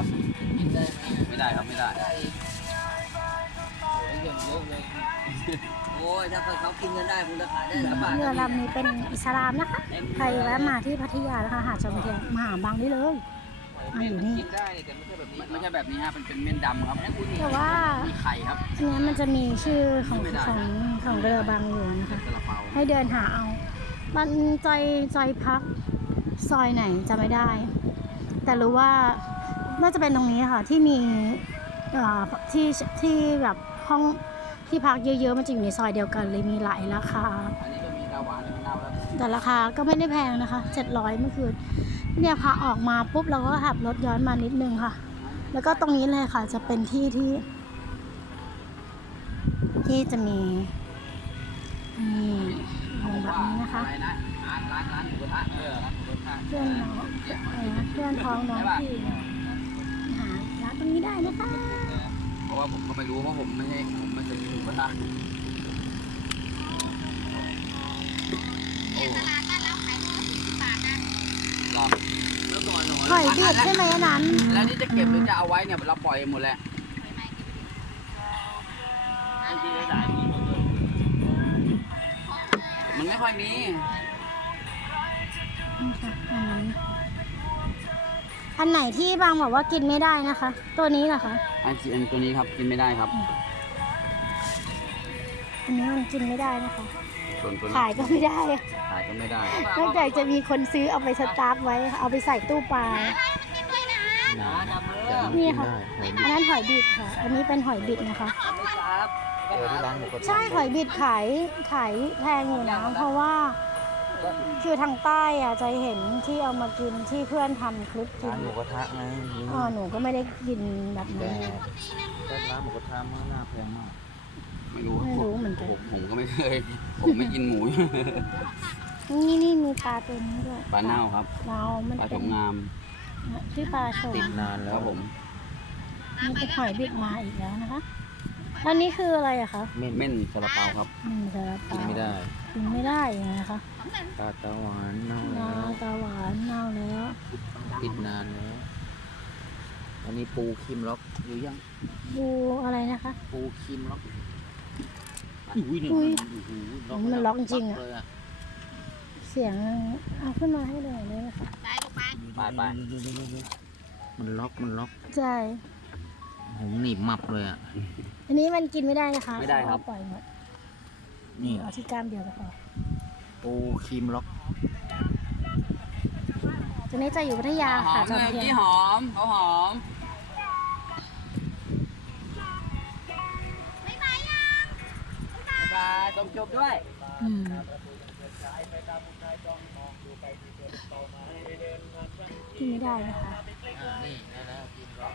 ครับ กินได้ไหมไม่ได้ครับไม่ได้ ได้อีกโอ้ยอย่างเยอะเลย โอ้ยถ้าเขากินกันได้คงจะขายได้หลายบาทเรือลำนี้เป็นอิสลามนะคะ ใครแวะมาที่พัทยานะคะหาดจอมเทียนมาหาบางได้เลยมาอยู่นี่ กินได้แต่ไม่ใช่แบบนี้ไม่ใช่แบบนี้ฮะเป็นเป็นเม่นดำครับแต่ว่ามีไข่ครับอันเนี้ยมันจะมีชื่อของของของเรือบางอยู่นะคะกระเป๋าให้เดินหาเอา มันจอยจอยพักซอยไหนจะไม่ได้ แต่รู้ว่า น่าจะเป็นตรงนี้ค่ะที่มีที่ที่แบบห้องที่พักเยอะๆ มันจะอยู่ในซอยเดียวกันเลยมีหลายราคาแต่ราคาก็ไม่ได้แพงนะคะ700เมื่อคืนเนี่ยพาออกมาปุ๊บเราก็ขับรถย้อนมานิดนึงค่ะ แล้วก็ตรงนี้เลยค่ะจะเป็นที่ที่ ที่จะมีนี่มุมแบบนี้นะคะอะไรนะร้านร้านร้านหมูกระทะเออร้านหมูกระทะเพื่อนน้องเอ่อเพื่อนท้องน้องที่ ตรงนี้ได้นะคะ เพราะว่าผมก็ไม่รู้เพราะผมไม่ใช่ผมไม่เคยกินหมูกระทะโอ้หรอแล้วก่อนหนูหอยบิดใช่ไหมอันนั้น แล้วนี่จะเก็บหรือจะเอาไว้เนี่ยเราปล่อยหมดแล้วมันไม่ค่อยมี นี่ค่ะอันนั้น อันไหนที่บางบอกว่ากินไม่ได้นะคะ ตัวนี้เหรอคะอันอันตัวนี้ครับกินไม่ได้ครับ อันนี้มันกินไม่ได้นะคะ ส่วนตัวนี้ขายก็ไม่ได้ขายก็ไม่ได้นอกจากจะมีคนซื้อเอาไปสตาร์ฟไว้เอาไปใส่ตู้ปลาหนาดำเออนี่ค่ะอันนั้นหอยบิดค่ะ อันนี้เป็นหอยบิดนะคะไม่ครับเจอที่ร้านหมูกระทะใช่หอยบิดขายขายแพงอยู่นะเพราะว่า คือทางใต้อะจะเห็นที่เอามากินที่เพื่อนทำคลิปกิร้านนหมูกระทะไงนี่อ๋อหนูก็ไม่ได้กินแบบแต่นี้แต่ร้านหมูกระทะมันน่าแพงมากไม่รู้ไม่รู้เหมือนกันผมผมก็ไม่เคย ผมไม่กินหมู นี่นี่มีปลาตัวนี้ด้วยปลาเน่าครับเรามันปลาชเป็นมงามที่ปลาชมติดนานคแล้วรับผมนี่เป็นหอยบิดมาอีกแล้วนะคะอันนี้คืออะไรอะคะเม่นเม่นซาลาเปาครับอืมซาลาเปากินไม่ได้ กินไม่ได้นะคะตาตาหวานเน่านาแล้วตาหวานเน่าแล้วติดนานแล้วอันนี้ปูคิมล็อกอยู่ยังดูอะไรนะคะ ปูคิมล็อกอุ้ยเนี่ยอุ้ยโอ้โหมันล็อกจริงอะเลยเสียงเอาขึ้นมาให้เลยได้ไหมคะไปไปมันล็อกมันล็อกใช่ผมหนีบมับเลยอะอันนี้มันกินไม่ได้นะคะไม่ได้ครับเขาปล่อยหมด นี่เอาที่กล้ามเดียวก็พอปูคิมล็อกตัวนี้จะอยู่พัทยาหอค่ะมจอมเลยเทียนพี่หอมเขาหอมไม่มายังบ๊ายบายจบจบด้วย อืมกินไม่ได้นะคะ อ่านี่ได้แล้วคิมล็อก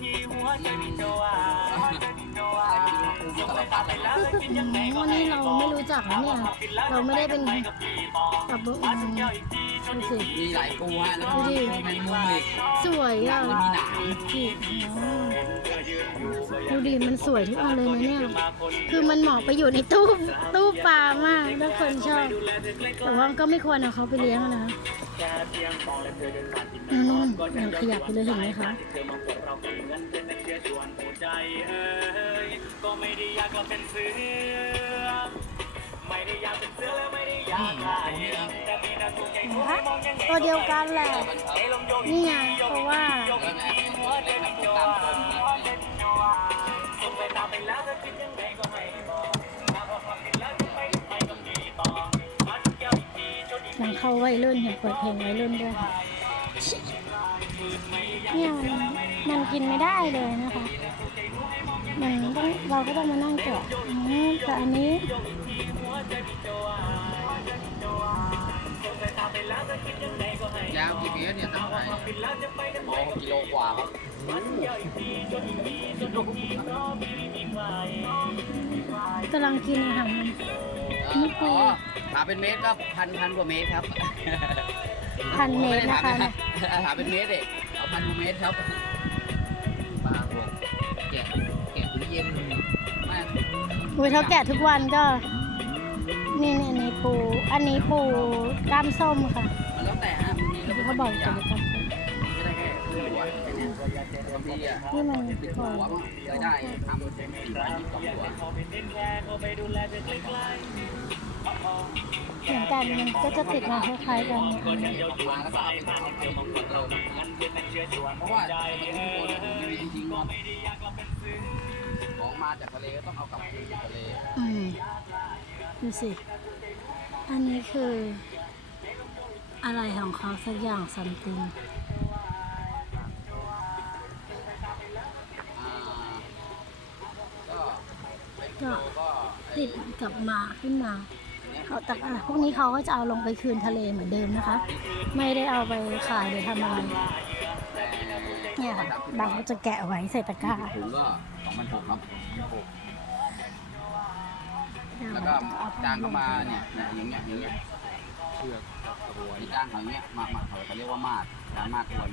อืมวันนี้เราไม่รู้จักเนี่ยเราไม่ได้เป็นกับเบอืมดูสิมีหลายปูฮะแล้วก็มีแมงมุมอีกสวยอะมีหนามดูดิมันสวยทุกอันเลยนะเนี่ย คือมันเหมาะไปอยู่ในตู้ตู้ปลามากถ้าคนชอบ แต่ว่าก็ไม่ควรเอาเขาไปเลี้ยงนะ นู่นยังขยับไปเลยเห็นไหมคะตัวเดียวกันแหละ นี่ไงเพราะว่าเป็นตัวเล็กนะปูตามกลมน เข้าวัยรุ่นเห็นเปิดเพลงวัยรุ่นด้วยค่ะเนี่ยมันมันกินไม่ได้เลยนะคะมันต้องเราก็ต้องมานั่งแกะอืมแต่อันนี้ยาวกี่เมตรเนี่ยตั้งใจโอ้กิโลกว่าครับกำลังกินอาหารมัน นี่คืออ๋อถามเป็นเมตรก็พันพันกว่าเมตรครับพันเมตรนะคะถามเป็นเมตรเด็เอาพันกว่าเมตรครับปลาบวกแกะแกะถึงเย็นไม่อุ้ยเท่าแก่ทุกวันก็ นี่นี่อันนี้ปู อันนี้ปูกล้ามส้มค่ะ มันแล้วแต่ฮะบางทีเราเขาบอกจะ ค่ครึ่งหัวแค่เนี้ยบางทีอะนี่มันติดหัวมั้งเคยได้ทำสี่พันยี่สิบสองหัวเหมือนกันมันก็จะติดมาคล้ายๆกันมาแล้วก็เอาไปเอาไปของเติมเพราะว่ามันทุกคนไม่มีจริงๆของมาจากทะเลก็ต้องเอากลับคืนจากทะเลอืมดูสิ อันนี้คือ อะไรของเขาสักอย่างซัมติง กิก็โลก็ติดกลับมาขึ้นมาเขาแต่อะพวกนี้เขาก็จะเอาลงไปคืนทะเลเหมือนเดิมนะคะ ไม่ได้เอาไปขายหรือทำอะไรเนี่ยค่ะบางก็จะแกะไว้ใส่ตะกร้าถุงก็สองพันหกครับแล้วก็เอาไปจ้างเขามาเนี่ยเนี่ยอย่างเงี้ยอย่างเงี้ยเชือกกระบวยที่จ้างเขาเงี้ยมามาเขาเขาเรียกว่ามาดการมาดทวน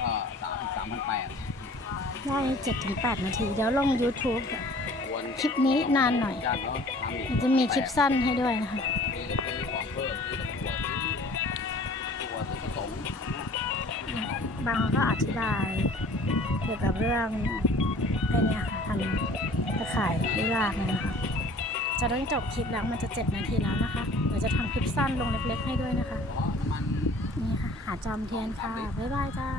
ก็สามสามพันแปด ได้เจ็ดถึงแปดนาที เดี๋ยวลง YouTube ค่ะทวนคลิปนี้นานหน่อยจ้างเขาทำอีกมันจะมีคลิปสั้นให้ด้วยนะคะมีก็ซื้อของเพิ่มซื้อตัวซื้อตัวซื้อผสมบางเขาก็อธิบายเกี่ยวกับเรื่องไอ้เนี่ยค่ะทำตะข่ายวิลากเนี่ยนะคะจะต้องจบคลิปแล้วมันจะเจ็ดนาทีแล้วนะคะเดี๋ยวจะทำคลิปสั้นลงเล็กๆให้ด้วยนะคะอ๋อน้ำมันนี่ค่ะ หาจอมเทียนค่ะ บ๊ายบายจ้า